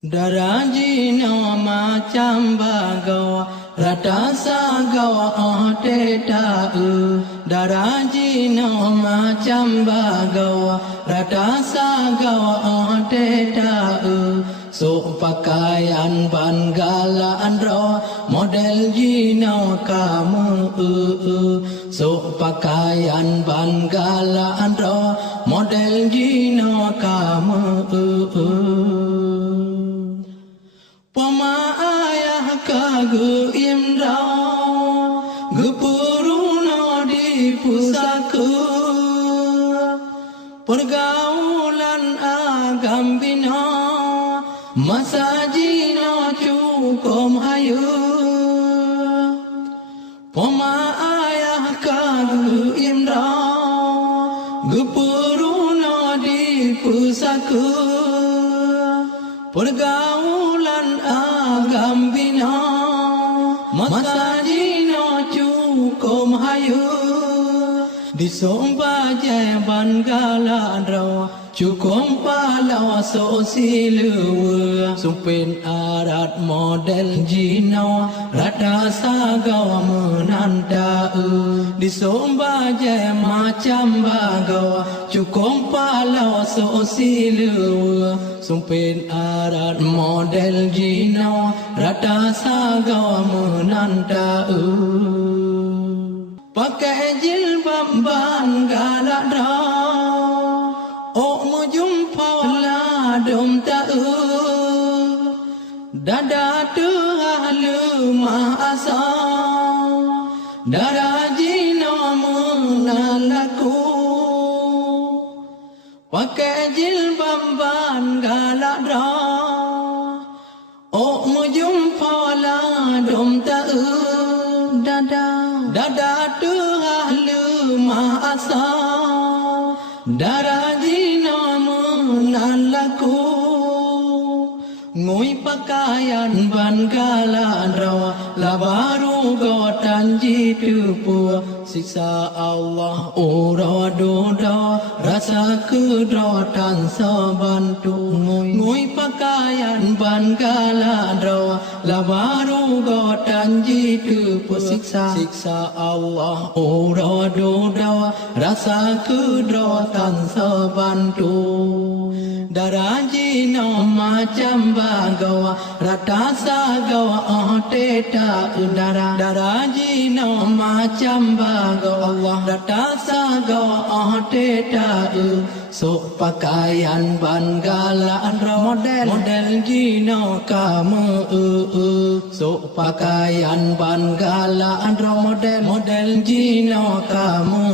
Daraji nama macam bagawa rata sagawa teta Daraji nama macam bagawa rata sagawa teta So pakaian banggalaan ro model jinau kamu So pakaian banggalaan ro model jinau kamu Pama ayah kagu imrau Gepuruno di pusaku Pergaulan agam bina Masajino cukum hayu Pama ayah kagu imrau Gepuruno di pusaku Pergaulan agam bina Masajino cukum hayu Disomba jaban galan raw Cukum palaw so siluwa Sumpin arat model jino Rata sagawa menanda Disomba jaya macam bagawa Cukum palaw so siluwa Sumpin arat model jino Rata sagawa menanda Pakai jilbab banggalak raw Oh mujumpa la dom ta'u Dada tuhalu ma'asa Daraji nama menalaku Pakai jilbab banggalak raw Oh mujumpa la dom ta'u Dada tuhalu ma'asa Daraji nama menalaku Ngui pakaian banggalan rawa Labaru gotan jitu pua Siksa Allah ura doda Rasa kedratan sabantu Ngui pakaian banggalan rawa Labaru gotan jitu pua Siksa Allah ura doda Rasa kedratan sabantu Daraji nama macam bagawa rata sagawa teta Daraji nama macam bagawa rata sagawa teta So pakaian banggalaan model jino kamu So pakaian banggalaan model jino kamu